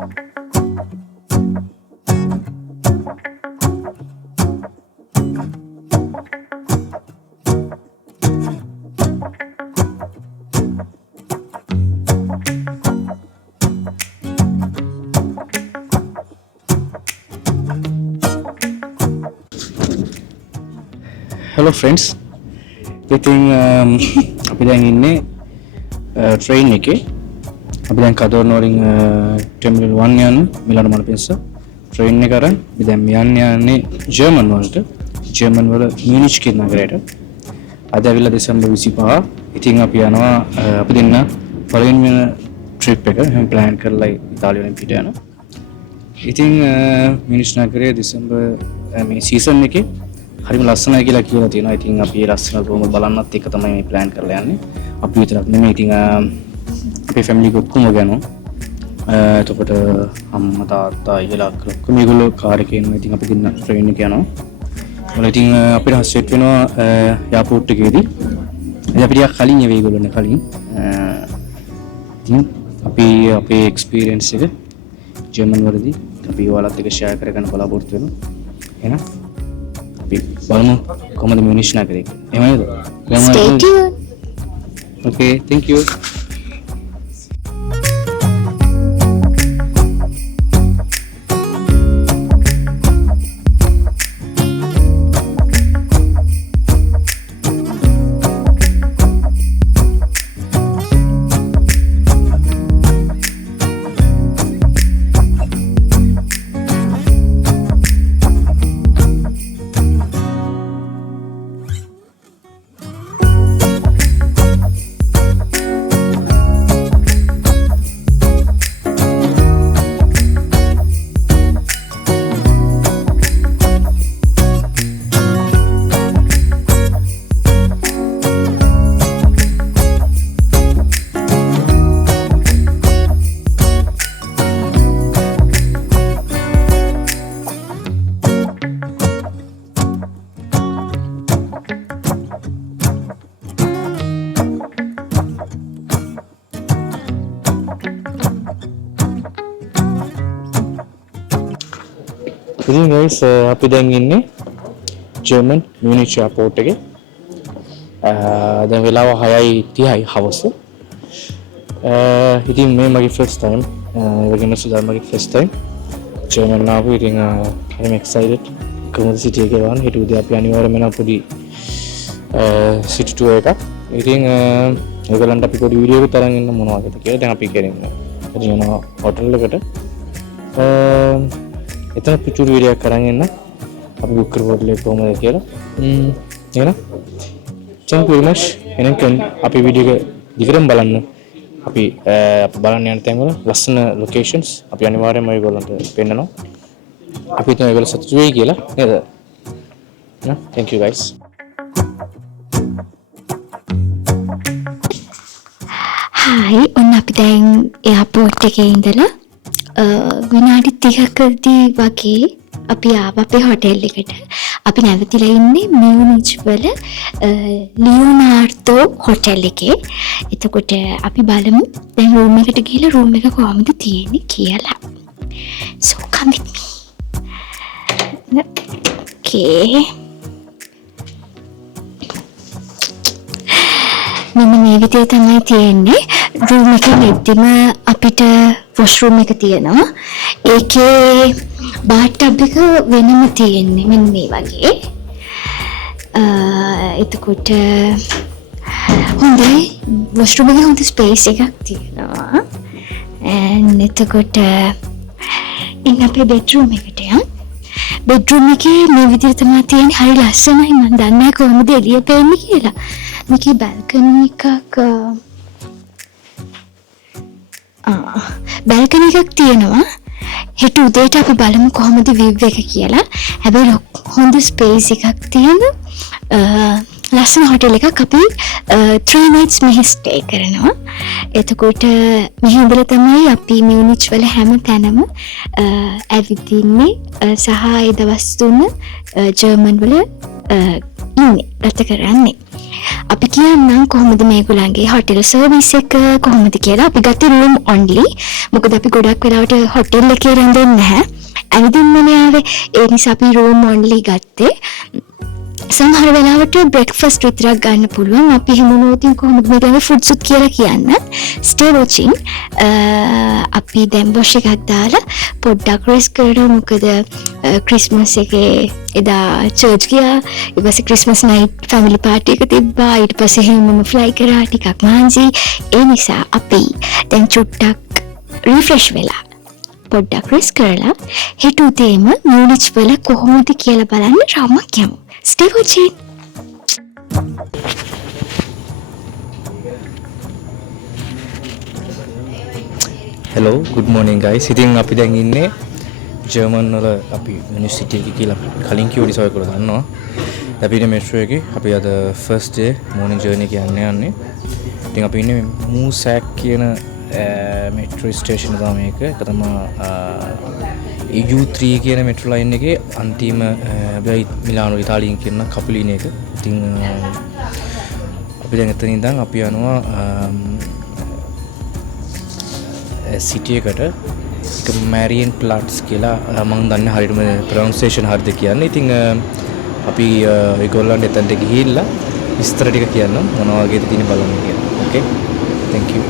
Hello friends, ඉතින් අපි දැන් ඉන්නේ ට්‍රේන් එකේ. අපි දැන් කදෝනෝරින් ටර්මිනල් 1 යන මිලානෝ මලපින්ස ට්‍රේන් එක අරන් අපි දැන් යන්නේ ජර්මන් වලට. ජර්මන් වල මියුනිච් කියන නගරයට. අද ඇවිල්ලා දෙසැම්බර් 25. ඉතින් අපි යනවා අපි දෙන්න පළවෙනි වෙන ට්‍රිප් එක හැම ප්ලෑන් කරලා ඉතාලිය වලින් පිට යනවා. ඉතින් මියුනිච් නගරයේ දෙසැම්බර් මේ සීසන් එකේ හරිම ලස්සනයි කියලා කියලා තියෙනවා. ඉතින් අපි ඒ ලස්සන කොහොමද බලන්නත් එක තමයි මේ ප්ලෑන් කරලා යන්නේ. අපි විතරක් නෙමෙයි ඉතින් අපේ ෆැමිලි එක ඔක්කොම යනවා. එතකොට අම්මා තාත්තා අයියලා අක්කලා මේගොල්ලෝ කාර් එකේ ඉන්නවා. ඉතින් අපි දෙන්න ට්‍රේන් එක යනවා. ඉතින් අපිට සෙට් වෙනවා එයාපෝට් එකේදී. ඉතින් අපි ටිකක් කලින් යවේ ඒගොල්ලෝනේ කලින්. ඉතින් අපි අපේ එක්ස්පීරියන්ස් එක ජර්මන් වලදී අපි ඔයාලත් එක්ක ෂෙයා කරගන්න බලාපොරොත්තු වෙනවා. එහෙනම් බලමු කොහොමද මියුනිච් නගරේ. එහෙමද? Stay tuned. Okay, thank you. ඉතින් guys අපි දැන් ඉන්නේ ජර්මන් මියුනිච් එයාපෝට් එකේ. දැන් වෙලාව 6:30යි හවස. ඉතින් මේ මගේ ෆස්ට් ටයිම් වගේම සුදා මගේ ෆස්ට් ටයිම් ජර්මන් ආපු. ඉතින් I'm excited. කොහොමද සිටි එකේ වань හිට උදේ අපි අනිවාර්යයෙන්ම යන පොඩි සිටි ටුවර් එකක්. ඉතින් ඒගොල්ලන්ට අපි පොඩි වීඩියෝ එකක් තරන් ඉන්න මොනවද කියලා දැන් අපි කරන්නේ. ඉතින් යනවා හොටෙල් එකට. එතන පිටුරු වීඩියෝ එකක් කරන් එන්න අපි බුක් කරපුවලේ කොහමද කියලා. එහෙනම් thank you very much. එහෙනම් අපි වීඩියෝ එක දිගටම බලන්න. අපි බලන්න යන තැන් වල ලස්සන ලොකේෂන්ස් අපි අනිවාර්යයෙන්ම ඔයගොල්ලන්ට පෙන්නනවා. අපි හිතනවා ඔයගොල්ලෝ සතුටු වෙයි කියලා නේද? thank you guys. Hi, ඔන්න අපි දැන් එයාපෝට් එකේ ඉඳලා විනාඩි 30කදී වගේ අපි ආවා අපේ හොටෙල් එකට. අපි නැවතිලා ඉන්නේ මියුනිච් වල ලියෝනාර්ඩෝ හොටෙල් එකේ. එතකොට අපි බලමු දැන් රූම් එකට ගිහලා රූම් එක කොහොමද තියෙන්නේ කියලා. So come with me. Okay. මෙන්න මේ විදිහට තමයි තියෙන්නේ. රූම් එකේ මෙද්දිම අපිට වොෂ්රූම් එක තියෙනවා. ඒකේ බාත්ටබ් එක වෙනම තියෙන්නේ මෙන්න මේ වගේ. එතකොට හොඳයි වොෂ්රූම් එකේ හොඳ ස්පේස් එකක් තියෙනවා. එතකොට ඉන්න අපේ බෙඩ්රූම් එකට යන්න. බෙඩ්රූම් එකේ මේ විදිහට තමයි තියෙන්නේ. හරි ලස්සනයි. මම දන්නේ නැහැ කොහොමද එළිය පේන්නේ කියලා. මේකේ බල්කනි එකක් බල්කනි එකක් තියෙනවා. හෙට උදේට අපි බලමු කොහොමද view එක කියලා. හැබැයි හොඳ ස්පේස් එකක් තියෙන ලස්සන හොටෙල් එකක්. අපි 3 nights මෙහි ස්ටේ කරනවා. එතකොට මෙහි ඉඳලා තමයි අපි මියුනිච් වල හැම තැනම ඇවිදින්නේ සහ ඒ දවස් තුන ජර්මන් වල ඉන්නේ ගත කරන්නේ. අපි කියන්නම් කොහොමද මේගොල්ලන්ගේ හොටෙල් සර්විස් එක කොහොමද කියලා. අපි ගත්තේ room only. මොකද අපි ගොඩක් වෙලාවට හොටෙල් එකේ රැඳෙන්නේ නැහැ. ඇවිදින්නනේ ආවේ. ඒ නිසා අපි room only ගත්තේ. සමහර වෙලාවට බ්‍රෙක්ෆාස්ට් විතරක් ගන්න පුළුවන්. අපි හිමුනෝතින් කොහොමද මේගොල්ලන්ගේ ෆුඩ්ස් කියලා කියන්න. stay watching. අපි දැන් වොෂ් එකක් දාලා පොඩ්ඩක් රෙස්ට් කරලා මොකද ක්‍රිස්මස් එකේ එදා චර්ච් ගියා. ඊට පස්සේ ක්‍රිස්මස් නයිට් ෆැමිලි පාර්ටි එක තිබ්බා. ඊට පස්සේ හිමුම ෆ්ලයි කරා ටිකක් මාන්සි. ඒ නිසා අපි දැන් චුට්ටක් රිෆ්‍රෙෂ් වෙලා පොඩ්ඩක් රෙස්ට් කරලා හෙට උදේම මියුනිච් වල කොහොමද කියලා බලන්න රාමක් යමු. Stay watching. hello good morning guys. ඉතින් අපි දැන් ඉන්නේ ජර්මන් වල අපි යුනිවර්සිටි එකේ කියලා කලින් කිව්ව නිසා ඔයගොල්ලෝ දන්නවා. අපි ඉන්නේ මෙට්‍රෝ එකේ. අපි අද ෆස්ට් ඩේ මෝර්නින් ජර්නි එක යන්නේ. ඉතින් අපි ඉන්නේ මූසැක් කියන මෙට්‍රෝ ස්ටේෂන් එක තමයි මේක. ඒක තමයි EU3 කියන මෙට්‍රෝ ලයින් එකේ අන්තිම හැබැයි මිලානෝ ඉතාලියෙන් කියන කපුලින එක. ඉතින් අපි දැන් එතන ඉඳන් අපි යනවා සිටි එකට. ඒක මැරියන් ප්ලාට්ස් කියලා මම දන්නේ හරියටම ප්‍රොනවුන්සියේෂන් හරියද කියන්නේ. ඉතින් අපි ඒගොල්ලන්ට එතනට ගිහිල්ලා විස්තර ටික කියන්නම් මොනවා වගේද තියෙන බලන්න කියලා. ඕකේ. thank you.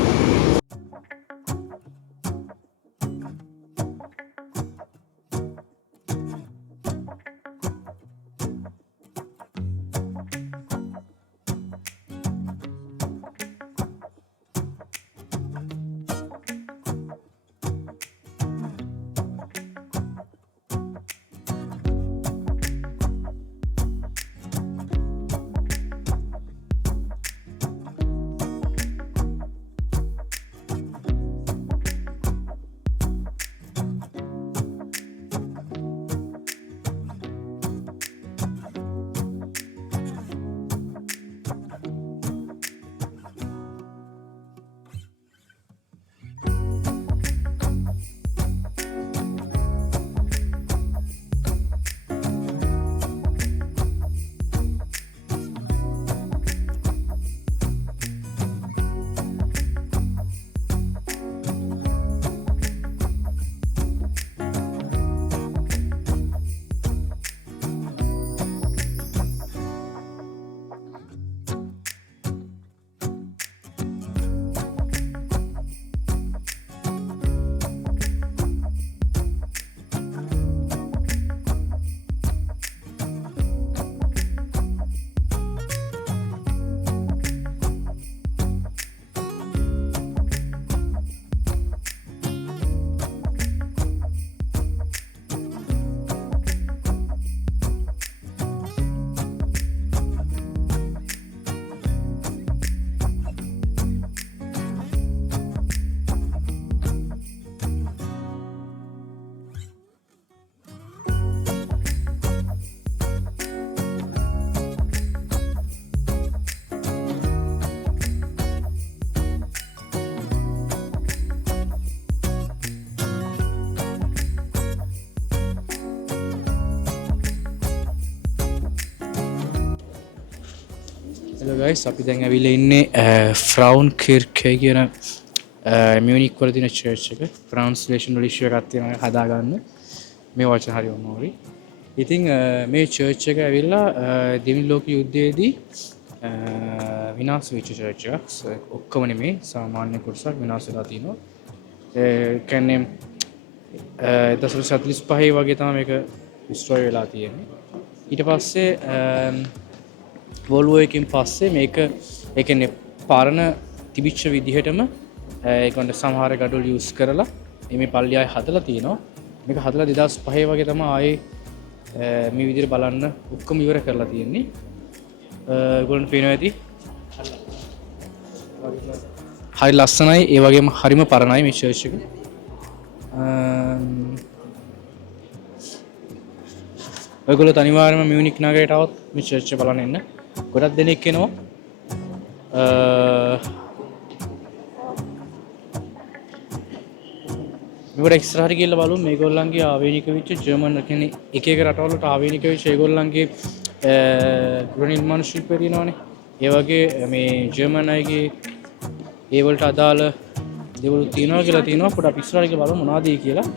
hello guys. අපි දැන් ඇවිල්ලා ඉන්නේ ෆ්‍රවුන් කිර්කේ කියන මියුනික් වල තියෙන චර්ච් එක. ට්‍රාන්ස්ලේෂන් වල ඉෂුව එකක් තියෙනවා හදාගන්න. මේ වචන හරි ඕනෝරි. ඉතින් මේ චර්ච් එක ඇවිල්ලා දෙවන ලෝක යුද්ධයේදී විනාශ වෙච්ච චර්ච් එකක්. ඔක්කොම නෙමෙයි සාමාන්‍ය කොටසක් විනාශ වෙලා තියෙනවා. ඒ කියන්නේ 1945 වගේ තමයි මේක ඩිස්ට්‍රොයි වෙලා තියෙන්නේ. ඊට පස්සේ වෝල්වෝ එකකින් පස්සේ මේක ඒ කියන්නේ පරණ තිබිච්ච විදිහටම ඒකට සමහර gadol යූස් කරලා මේ පල්ලිය ආයේ හදලා තියෙනවා. මේක හදලා 2005 වගේ තමයි ආයේ මේ විදිහට බලන්න ඔක්කොම ඉවර කරලා තියෙන්නේ. ඒගොල්ලන් පේනවා ඇති. හරි ලස්සනයි. ඒ වගේම හරිම පරණයි මේ චර්ච් එක. ඔයගොල්ලෝ අනිවාර්යයෙන්ම මියුනික් නගරයට આવොත් මේ චර්ච් එක බලන්න එන්න. ගොඩක් දෙනෙක් එනවා. මේකට එක්ස්ට්‍රා හරි කියලා බලමු මේගොල්ලන්ගේ ආවේනික වෙච්ච ජර්මන් කියන්නේ එක එක රටවලට ආවේනික වෙච්ච ඒගොල්ලන්ගේ ගෘහ නිර්මාණ ශිල්පය තියෙනවානේ. ඒ වගේ මේ ජර්මන් අයගේ ඒ වලට අදාළ දේවල් තියෙනවා කියලා තියෙනවා. පොඩක් ඉස්සරහට ගිහලා බලමු මොනවද කියලා.